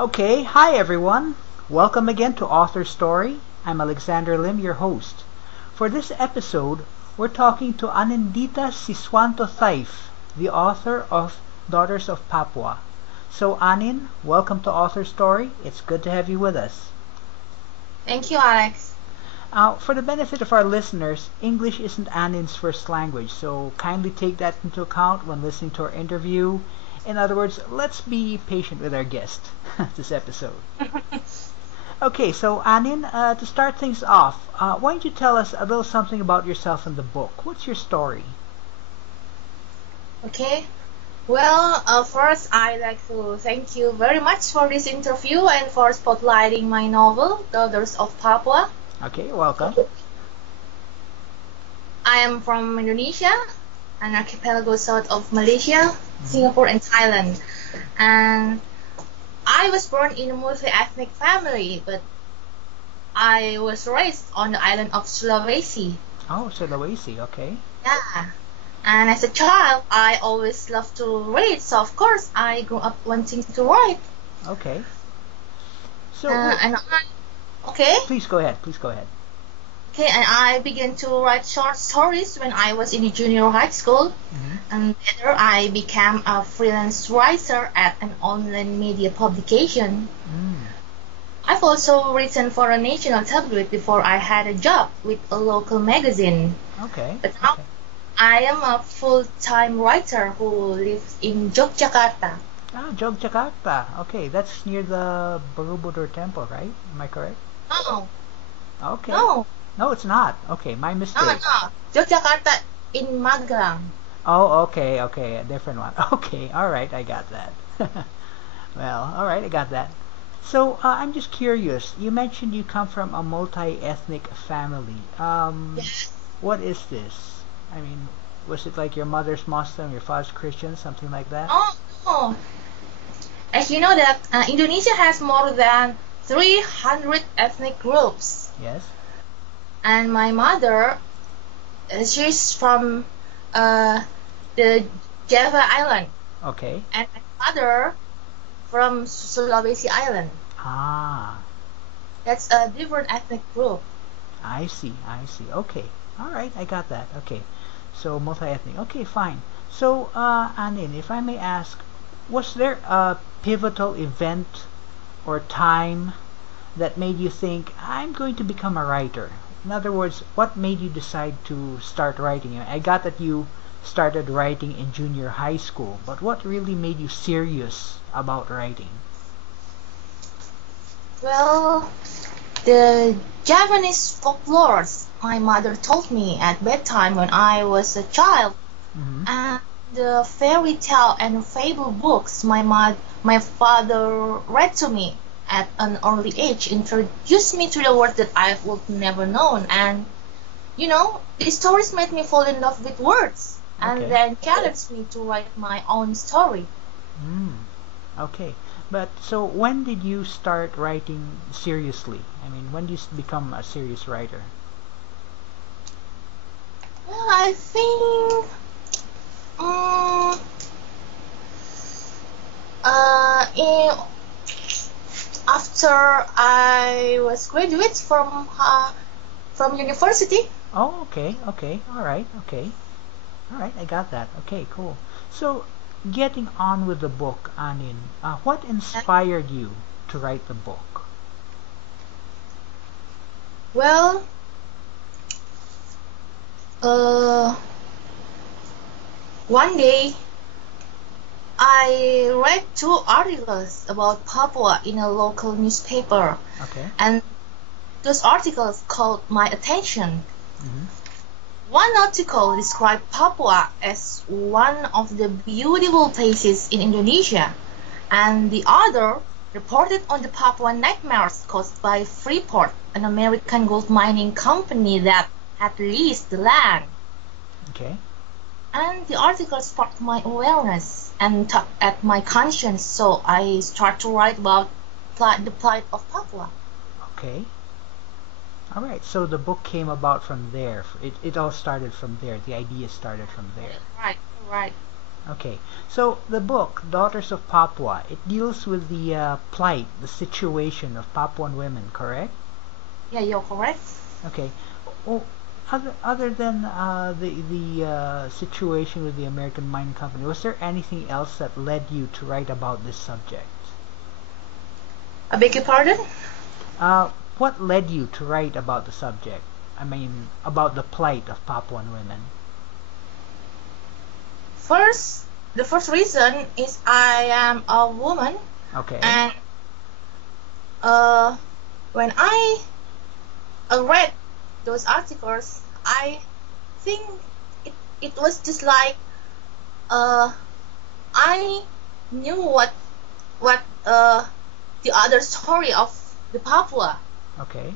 Okay, hi everyone. Welcome again to AuthorStory. I'm Alexander Lim, your host. For this episode, we're talking to Anindita Siswanto Thayf, the author of Daughters of Papua. So Anin, welcome to AuthorStory. It's good to have you with us. Thank you, Alex. For the benefit of our listeners, English isn't Anin's first language, so kindly take that into account when listening to our interview. In other words, let's be patient with our guest this episode. Okay, so Anin, to start things off, why don't you tell us a little something about yourself and the book? What's your story? Okay. Well, first, I'd like to thank you very much for this interview and for spotlighting my novel, Daughters of Papua. Okay, you're welcome. I am from Indonesia, an archipelago south of Malaysia, Singapore, and Thailand. And I was born in a multi-ethnic family, but I was raised on the island of Sulawesi. Oh, Sulawesi, okay. Yeah. And as a child, I always loved to read, so of course I grew up wanting to write. Okay. So, okay. Please go ahead. Please go ahead. Okay, and I began to write short stories when I was in the junior high school, and later I became a freelance writer at an online media publication. I've also written for a national tabloid before I had a job with a local magazine. Okay. But now I am a full-time writer who lives in Yogyakarta. Ah, Yogyakarta. Okay, that's near the Borobudur Temple, right? Am I correct? No. Okay. No. No, it's not. Okay, my mistake. No. Yogyakarta in Magelang. Oh, okay, a different one. Okay, all right, I got that. Well, all right, I got that. So, I'm just curious. You mentioned you come from a multi-ethnic family. Yes. What is this? I mean, was it like your mother's Muslim, your father's Christian, something like that? Oh, no. As you know that Indonesia has more than 300 ethnic groups. Yes. And my mother, she's from the Java Island. Okay. And my father from Sulawesi Island. Ah. That's a different ethnic group. I see. Okay. All right, I got that. Okay. So, multi-ethnic. Okay, fine. So, Anin, if I may ask, was there a pivotal event or time that made you think, I'm going to become a writer? In other words, what made you decide to start writing? I got that you started writing in junior high school, but what really made you serious about writing? Well, the Japanese folklores my mother told me at bedtime when I was a child, and the fairy tale and fable books my father read to me at an early age introduced me to the world that I would never known. And these stories made me fall in love with words, and then challenged me to write my own story. Okay, but so when did you start writing seriously? I mean, when did you become a serious writer? Well, I think after I was graduate from university. Oh, okay, all right, I got that. Okay, cool. So, getting on with the book, Anin, what inspired you to write the book? Well, one day I read 2 articles about Papua in a local newspaper. Okay. And those articles caught my attention. One article described Papua as one of the beautiful places in Indonesia, and the other reported on the Papuan nightmares caused by Freeport, an American gold mining company that had leased the land. Okay. And the article sparked my awareness and tugged at my conscience, so I started to write about the plight of Papua. Okay. All right. So the book came about from there. It all started from there. The idea started from there. Right. Okay. So the book, Daughters of Papua, it deals with the plight, the situation of Papuan women, correct? Yeah, you're correct. Okay. Oh, other than the situation with the American Mining Company, was there anything else that led you to write about this subject? I beg your pardon? What led you to write about the subject? I mean, about the plight of Papuan women. The first reason is I am a woman, Okay. and when I read those articles, I think it was just like I knew what the other story of the Papua. Okay.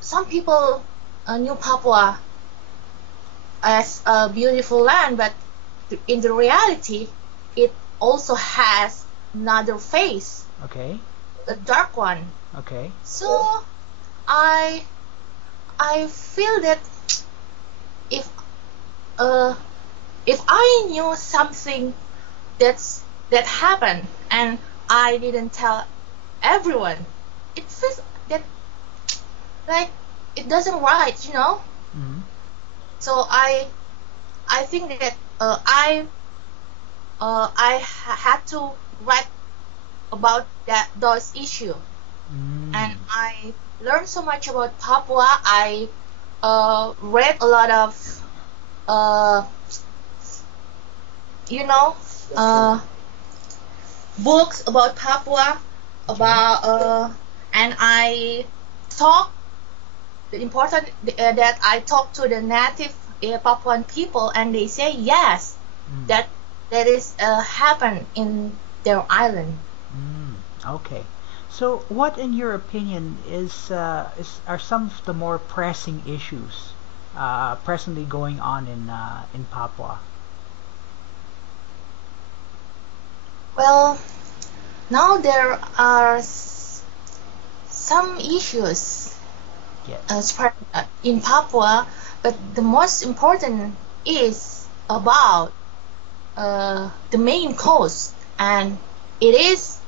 Some people knew Papua as a beautiful land, but in the reality, it also has another face, Okay. a dark one. Okay. So I feel that if if I knew something that happened and I didn't tell everyone, it feels that like it doesn't right, you know. Mm-hmm. So I think that had to write about those issues, and I learned so much about Papua. I read a lot of you know books about Papua, about and I talk the important that I talk to the native Papuan people, and they say yes, that is happen in their island. Okay. So, what, in your opinion, are some of the more pressing issues presently going on in Papua? Well, now there are some issues Yes. in Papua, but the most important is about the main cause, and it is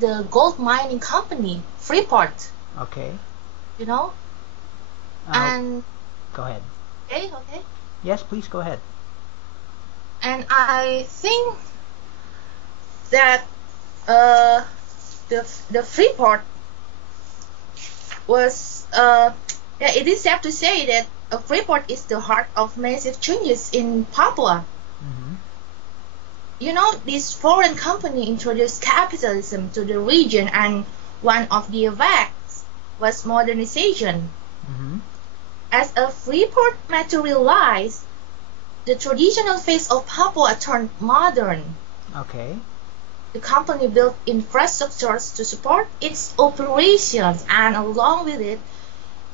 the gold mining company, Freeport. Okay. You know? And go ahead. okay. Yes, please go ahead. And I think that the Freeport was it is safe to say that Freeport is the heart of massive changes in Papua. You know, this foreign company introduced capitalism to the region, and one of the effects was modernization. As a Freeport materialized, the traditional face of Papua turned modern. Okay. The company built infrastructures to support its operations, and along with it,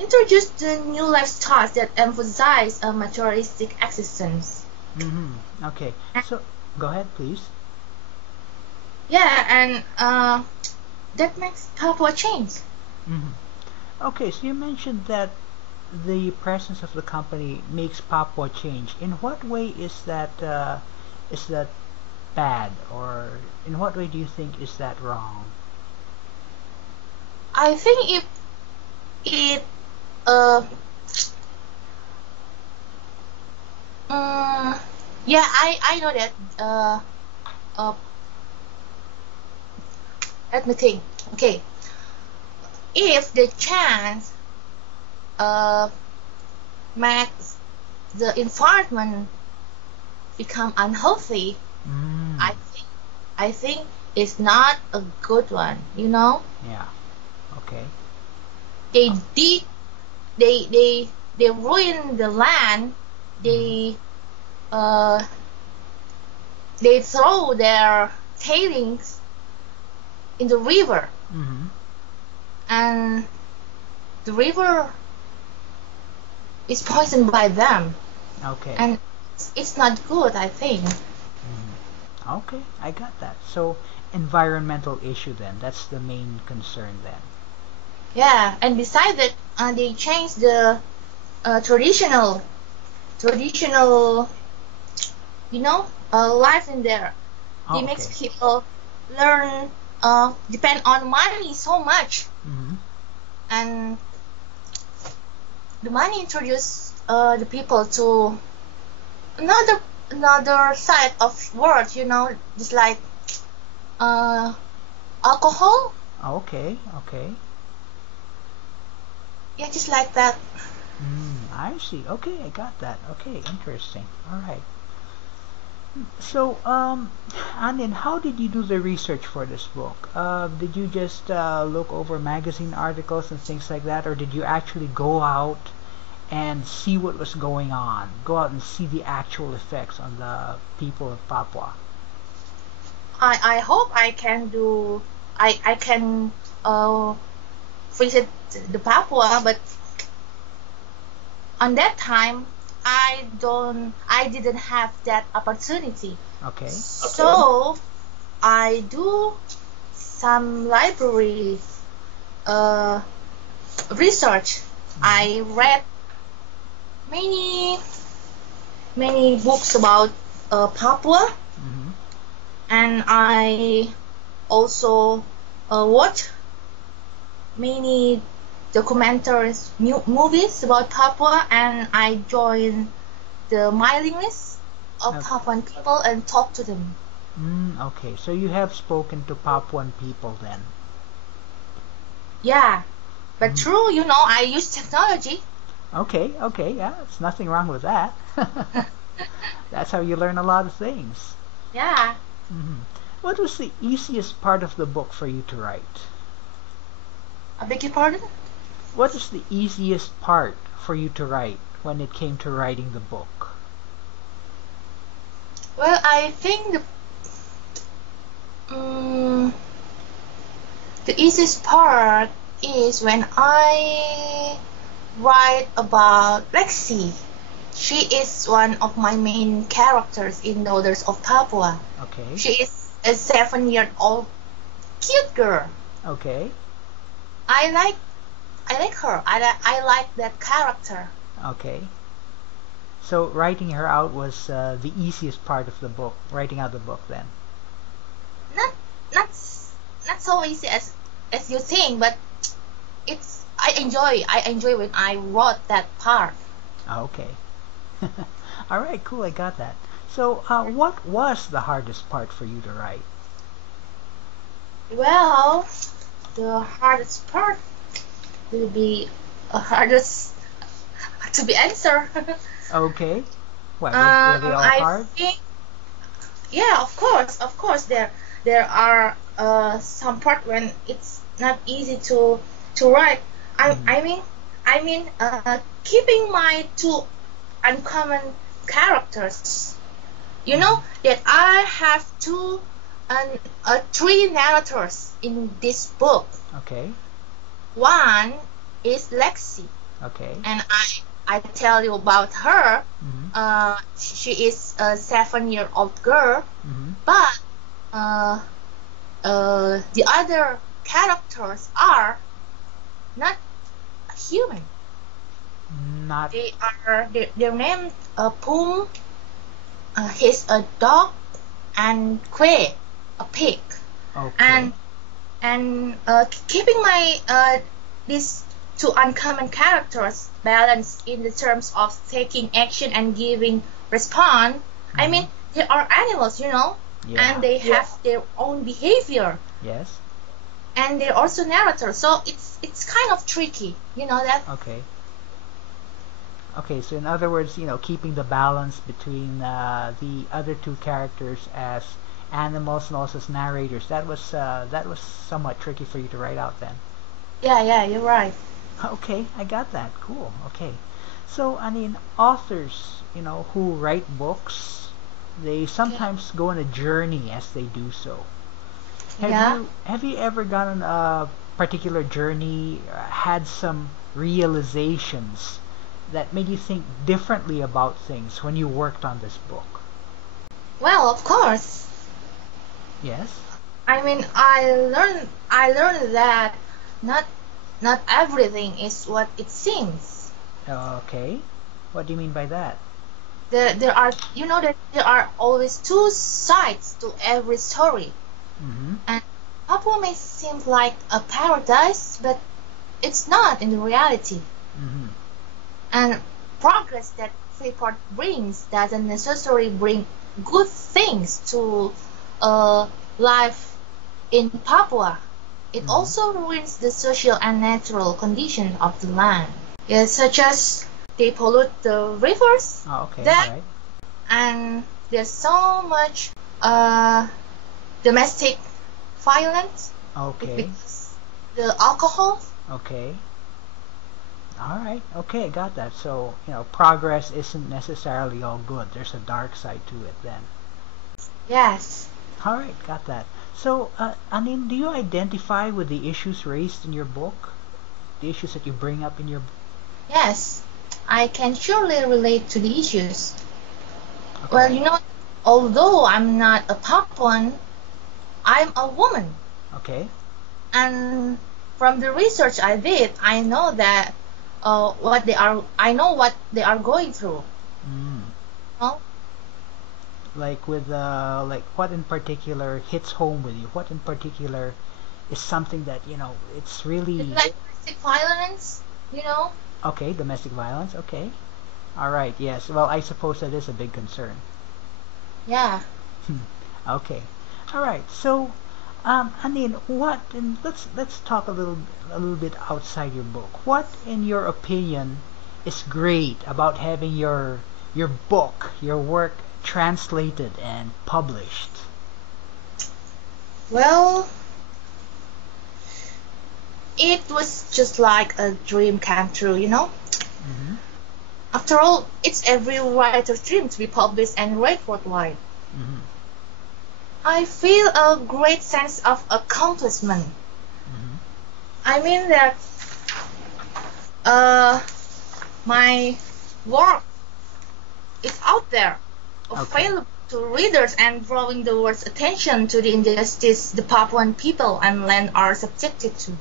introduced the new lifestyles that emphasize a materialistic existence. Okay. So, go ahead, please. Yeah, and that makes Papua change. Okay, so you mentioned that the presence of the company makes Papua change. In what way is that bad, or in what way do you think is that wrong? I think if it yeah, I know that let me think. Okay, if the chance makes the environment become unhealthy, I think it's not a good one, you know. Yeah. Okay. They ruin the land. They throw their tailings in the river, and the river is poisoned by them. Okay. And it's not good, I think. Okay, I got that. So, environmental issue then. That's the main concern then. Yeah, and besides that, they changed the traditional life in there. Oh, It okay. makes people learn, depend on money so much. Mm-hmm. And the money introduce the people to another side of world, just like alcohol. Okay, okay. Yeah, just like that. I see. Okay, I got that. Okay, interesting. All right. So, Anin, how did you do the research for this book? Did you just look over magazine articles and things like that, or did you actually go out and see what was going on? Go out and see the actual effects on the people of Papua? I hope I can do. I can visit the Papua, but on that time I didn't have that opportunity. Okay. So I do some library research. I read many books about Papua, and I also watch many documentaries, movies about Papua, and I joined the mailing list of Papuan people and talk to them. Okay, so you have spoken to Papuan people then? Yeah, but true, I use technology. Okay, yeah, there's nothing wrong with that. That's how you learn a lot of things. Yeah. What was the easiest part of the book for you to write? I beg your pardon? What was the easiest part for you to write when it came to writing the book? Well, I think the easiest part is when I write about Lexi. She is one of my main characters in Daughters of Papua. Okay. She is a 7-year-old cute girl. Okay. I like her. I like that character. Okay. So writing her out was the easiest part of the book. Writing out the book, then. Not so easy as you think, but I enjoy when I wrote that part. Okay. All right, cool. I got that. So, what was the hardest part for you to write? Well, the hardest part will be hardest to be answered. Okay. What, were they all hard? Yeah, of course. There are some part when it's not easy to write. I mean, keeping my two uncommon characters. That I have three narrators in this book. Okay. One is Lexi. Okay. And I tell you about her. She is a 7-year-old girl, but the other characters are not human. They're named Pum. He's a dog, and Kwe, a pig. Okay. And keeping my these two uncommon characters balanced in the terms of taking action and giving response. I mean, they are animals, Yeah. and they have their own behavior. Yes. And they're also narrators, so it's kind of tricky, that. Okay. Okay, so in other words, keeping the balance between the other two characters as animals and also as narrators, that was somewhat tricky for you to write out then. Yeah, you're right. Okay, I got that. Cool. Okay. So, I mean, authors, who write books, they sometimes go on a journey as they do so. Have you ever gone on a particular journey, had some realizations that made you think differently about things when you worked on this book? Well, of course. Yes. I mean, I learned that not everything is what it seems. Okay. What do you mean by that? there are, you know, that there are always two sides to every story. Mm-hmm. And Papua may seem like a paradise, but it's not in reality. Mm-hmm. And progress that Freeport brings doesn't necessarily bring good things to life in Papua. It Mm-hmm. also ruins the social and natural condition of the land. Yes, such as they pollute the rivers, Oh, okay, that, right. and there's so much domestic violence Okay, because the alcohol. okay. All right, okay, got that. So, progress isn't necessarily all good. There's a dark side to it then. Yes. All right, got that. So, Anin, do you identify with the issues raised in your book? The issues that you bring up in your book? Yes, I can surely relate to the issues. Okay. Well, you know, although I'm not a Papuan, I'm a woman. Okay. And from the research I did, I know that I know what they are going through. Mm. Oh, Like like what in particular hits home with you? What in particular is something that, it's really... it's like domestic violence, you know? Okay, domestic violence, okay. All right, yes. Well, I suppose that is a big concern. Yeah. Okay. All right. So, Anin, and let's talk a little bit outside your book. What, in your opinion, is great about having your book, your work translated and published? Well, it was just like a dream come true, you know? Mm-hmm. After all, it's every writer's dream to be published and read worldwide. Mm-hmm. I feel a great sense of accomplishment. Mm-hmm. I mean that uh, my work is out there, Okay. available to readers and drawing the world's attention to the injustice the Papuan people and land are subjected to.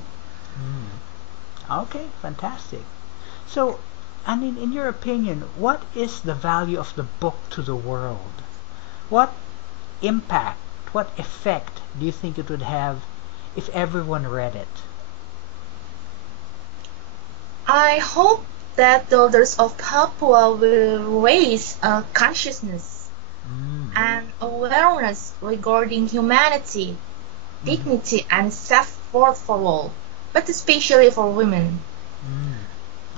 Okay, fantastic. So, Anin, in your opinion, what is the value of the book to the world? What impact, what effect do you think it would have if everyone read it? I hope that the elders of Papua will raise a consciousness Mm. and awareness regarding humanity, Mm-hmm. dignity, and self-worth for all, but especially for women.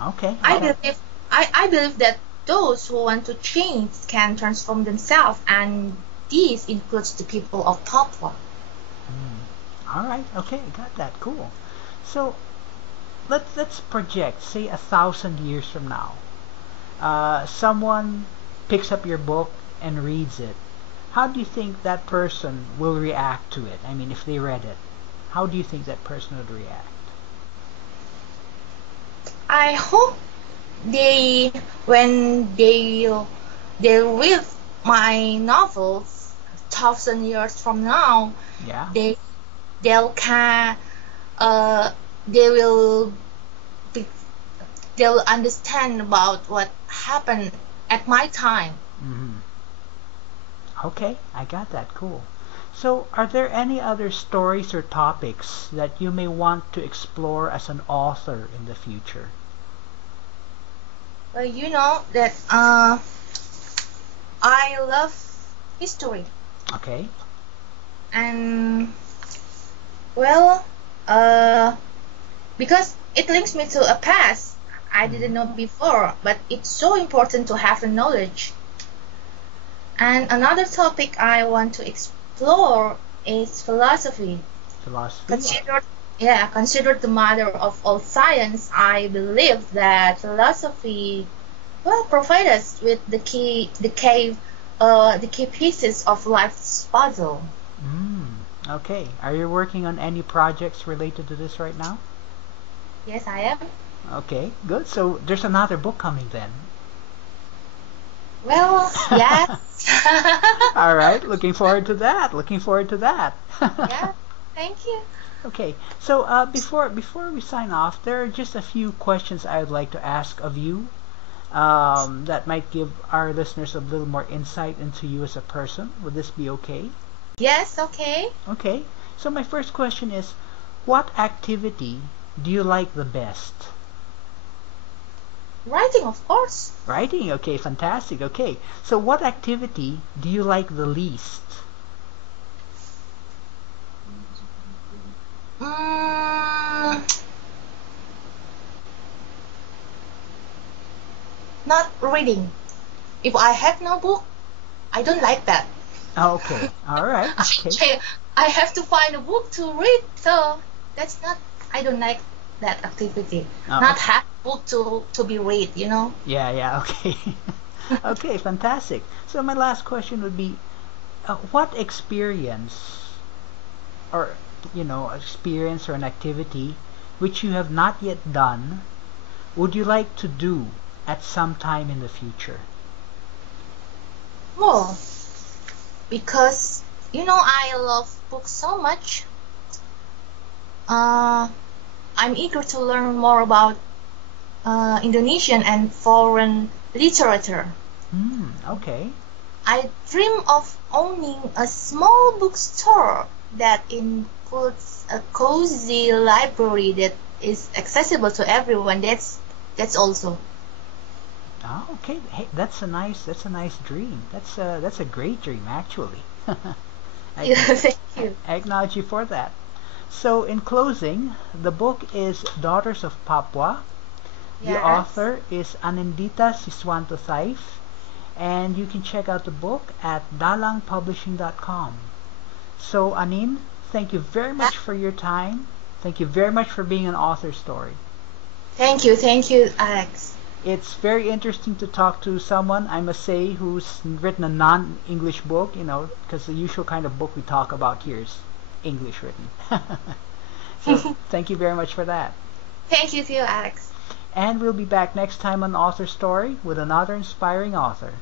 Okay, I all right. believe I believe that those who want to change can transform themselves, and this includes the people of Papua. All right, okay, got that. Cool. So let's project, say 1,000 years from now. Someone picks up your book and reads it. How do you think that person will react to it? I mean, if they read it, how do you think that person would react? I hope they when they read my novels 1,000 years from now, Yeah. they they'll can they will be, they'll understand about what happened at my time. Mm-hmm. Okay, I got that. Cool. So, are there any other stories or topics that you may want to explore as an author in the future? Well, you know that I love history, Okay. and well, uh, because it links me to a past I didn't know before, but it's so important to have the knowledge. And another topic I want to explore is philosophy. Philosophy. Considered the mother of all science, I believe that philosophy will provide us with the key pieces of life's puzzle. Okay. Are you working on any projects related to this right now? Yes, I am. Okay, good. So there's another book coming then. Well, yes. All right. Looking forward to that. Looking forward to that. Yeah. Thank you. Okay. So before we sign off, there are just a few questions I would like to ask of you. that might give our listeners a little more insight into you as a person. Would this be okay? Yes, okay. Okay. So my first question is, what activity do you like the best? Writing, of course. Writing. Okay, fantastic. Okay. So what activity do you like the least? Not reading. If I have no book, I don't like that. Okay. All right. Okay. I have to find a book to read, so that's not. I don't like that activity. Not have a book to be read, you know. Yeah. Okay. Okay. Fantastic. So my last question would be, what experience, or experience or an activity which you have not yet done, would you like to do at some time in the future? Well, because I love books so much. I'm eager to learn more about Indonesian and foreign literature. Okay. I dream of owning a small bookstore that includes a cozy library that is accessible to everyone. That's also. Oh, okay. Hey, that's a nice dream. That's a great dream, actually. Thank you. I acknowledge you for that. So, in closing, the book is Daughters of Papua. The Yes. author is Anindita Siswanto Thayf, and you can check out the book at dalangpublishing.com. So, Anin, thank you very much for your time. Thank you very much for being an author story. Thank you, Alex. It's very interesting to talk to someone, I must say, who's written a non-English book, because the usual kind of book we talk about here is English written. So, thank you very much for that. Thank you to you, Alex. And we'll be back next time on Author Story with another inspiring author.